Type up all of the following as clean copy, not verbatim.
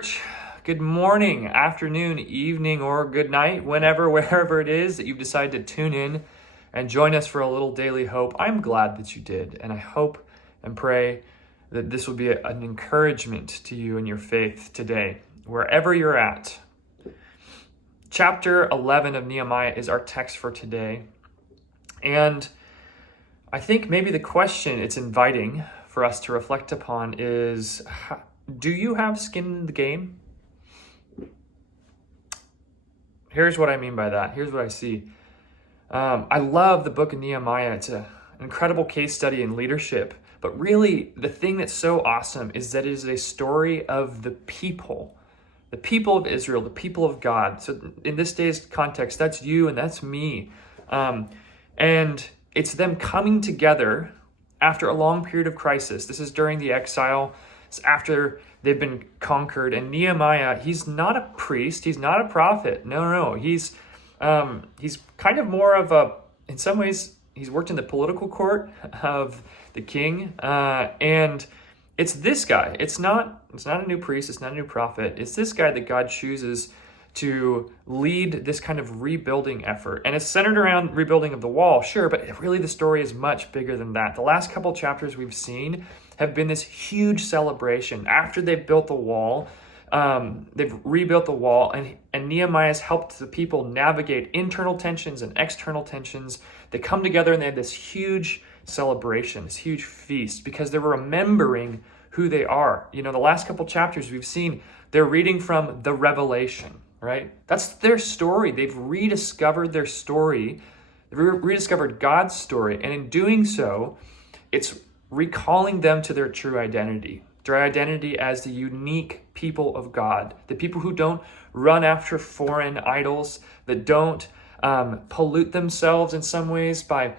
church. Good morning, afternoon, evening, or good night, wherever it is that you've decided to tune in and join us for a little daily hope. I'm glad that you did, and I hope and pray that this will be an encouragement to you in your faith today, wherever you're at. Chapter 11 of Nehemiah is our text for today, and I think maybe the question it's inviting for us to reflect upon is, do you have skin in the game? Here's what I mean by that. Here's what I see. I love the book of Nehemiah. It's an incredible case study in leadership. But really, the thing that's so awesome is that it is a story of the people of Israel, the people of God. So in this day's context, that's you and that's me. And it's them coming together after a long period of crisis. This is during the exile. It's after they've been conquered. And Nehemiah, he's not a priest. He's not a prophet. No. He's kind of more of in some ways, he's worked in the political court of the king. And it's this guy. It's not a new priest. It's not a new prophet. It's this guy that God chooses to lead this kind of rebuilding effort. And it's centered around rebuilding of the wall, sure, but really the story is much bigger than that. The last couple chapters we've seen have been this huge celebration. After they've built the wall, they've rebuilt the wall, and Nehemiah's helped the people navigate internal tensions and external tensions. They come together and they have this huge celebration, this huge feast, because they're remembering who they are. You know, the last couple chapters we've seen, they're reading from the Revelation, right? That's their story. They've rediscovered their story. They've rediscovered God's story. And in doing so, it's recalling them to their true identity as the unique people of God, the people who don't run after foreign idols, that don't pollute themselves in some ways by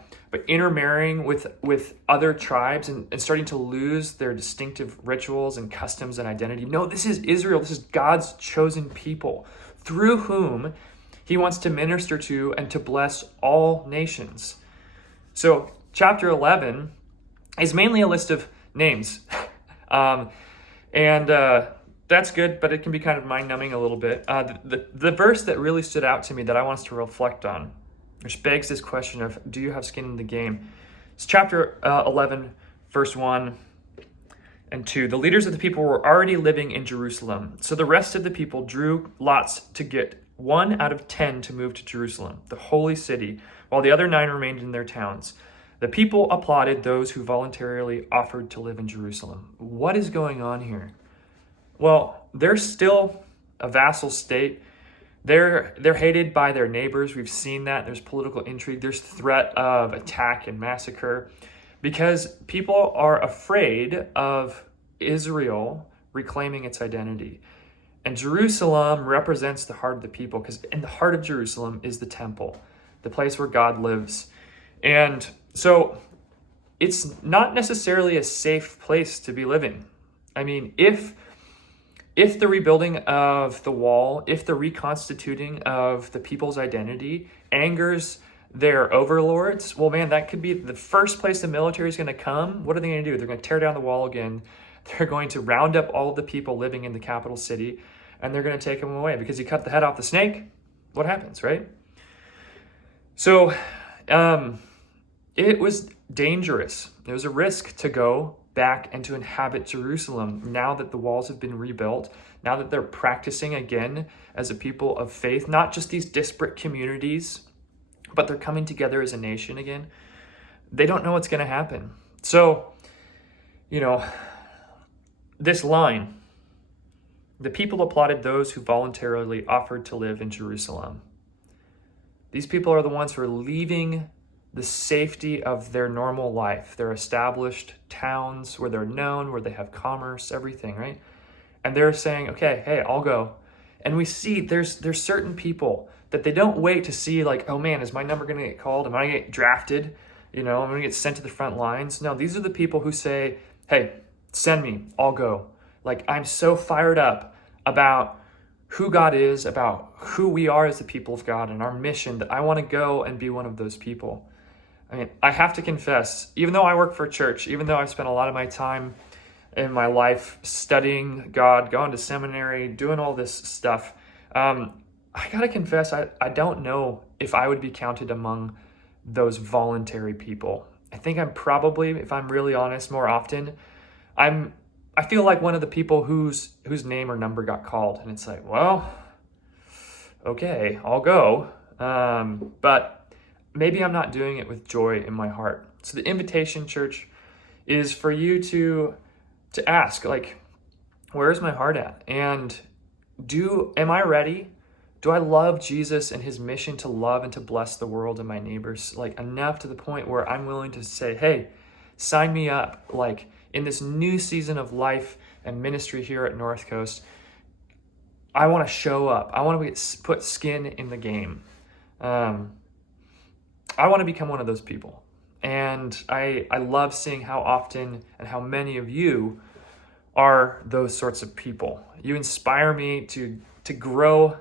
intermarrying with other tribes and starting to lose their distinctive rituals and customs and identity. No, this is Israel. This is God's chosen people through whom he wants to minister to and to bless all nations. So chapter 11 is mainly a list of names. That's good, but it can be kind of mind-numbing a little bit. The verse that really stood out to me that I want us to reflect on, which begs this question of, do you have skin in the game? It's chapter 11, verse 1 and 2. The leaders of the people were already living in Jerusalem, so the rest of the people drew lots to get 1 out of 10 to move to Jerusalem, the holy city, while the other 9 remained in their towns. The people applauded those who voluntarily offered to live in Jerusalem. What is going on here? Well, they're still a vassal state. They're hated by their neighbors. We've seen that. There's political intrigue. There's threat of attack and massacre because people are afraid of Israel reclaiming its identity. And Jerusalem represents the heart of the people, because in the heart of Jerusalem is the temple, the place where God lives. And so it's not necessarily a safe place to be living. I mean, if the rebuilding of the wall, if the reconstituting of the people's identity angers their overlords, well, man, that could be the first place the military is going to come. What are they going to do? They're going to tear down the wall again. They're going to round up all of the people living in the capital city, and they're going to take them away, because you cut the head off the snake, what happens, right? So it was dangerous. There was a risk to go back and to inhabit Jerusalem now that the walls have been rebuilt, now that they're practicing again as a people of faith, not just these disparate communities, but they're coming together as a nation again. They don't know what's going to happen. So, this line, the people applauded those who voluntarily offered to live in Jerusalem. These people are the ones who are leaving the safety of their normal life, their established towns where they're known, where they have commerce, everything, right? And they're saying, okay, hey, I'll go. And we see there's certain people that they don't wait to see, like, oh man, is my number going to get called? Am I going to get drafted? I'm going to get sent to the front lines. No, these are the people who say, hey, send me, I'll go. Like, I'm so fired up about who God is, about who we are as the people of God and our mission, that I want to go and be one of those people. I mean, I have to confess, even though I work for a church, even though I've spent a lot of my time in my life, studying God, going to seminary, doing all this stuff. I gotta confess, I don't know if I would be counted among those voluntary people. I think I'm probably, if I'm really honest, more often, I feel like one of the people whose name or number got called, and it's like, well, okay, I'll go. But maybe I'm not doing it with joy in my heart. So the invitation, church, is for you to ask, like, where's my heart at? And am I ready? Do I love Jesus and his mission to love and to bless the world and my neighbors, like, enough to the point where I'm willing to say, hey, sign me up, like, in this new season of life and ministry here at North Coast, I want to show up. I want to put skin in the game. I want to become one of those people. And I love seeing how often and how many of you are those sorts of people. You inspire me to grow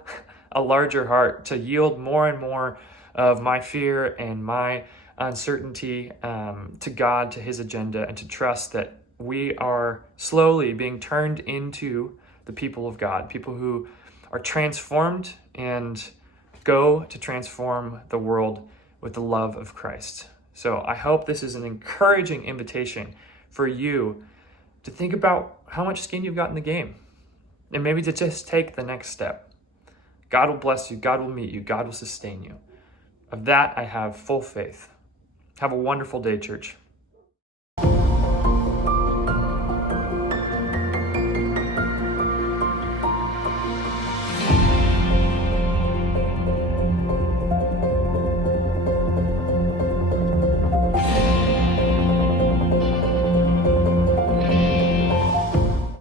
a larger heart, to yield more and more of my fear and my uncertainty to God, to his agenda, and to trust that we are slowly being turned into the people of God, people who are transformed and go to transform the world with the love of Christ. So I hope this is an encouraging invitation for you to think about how much skin you've got in the game, and maybe to just take the next step. God will bless you. God will meet you. God will sustain you. Of that, I have full faith. Have a wonderful day, church.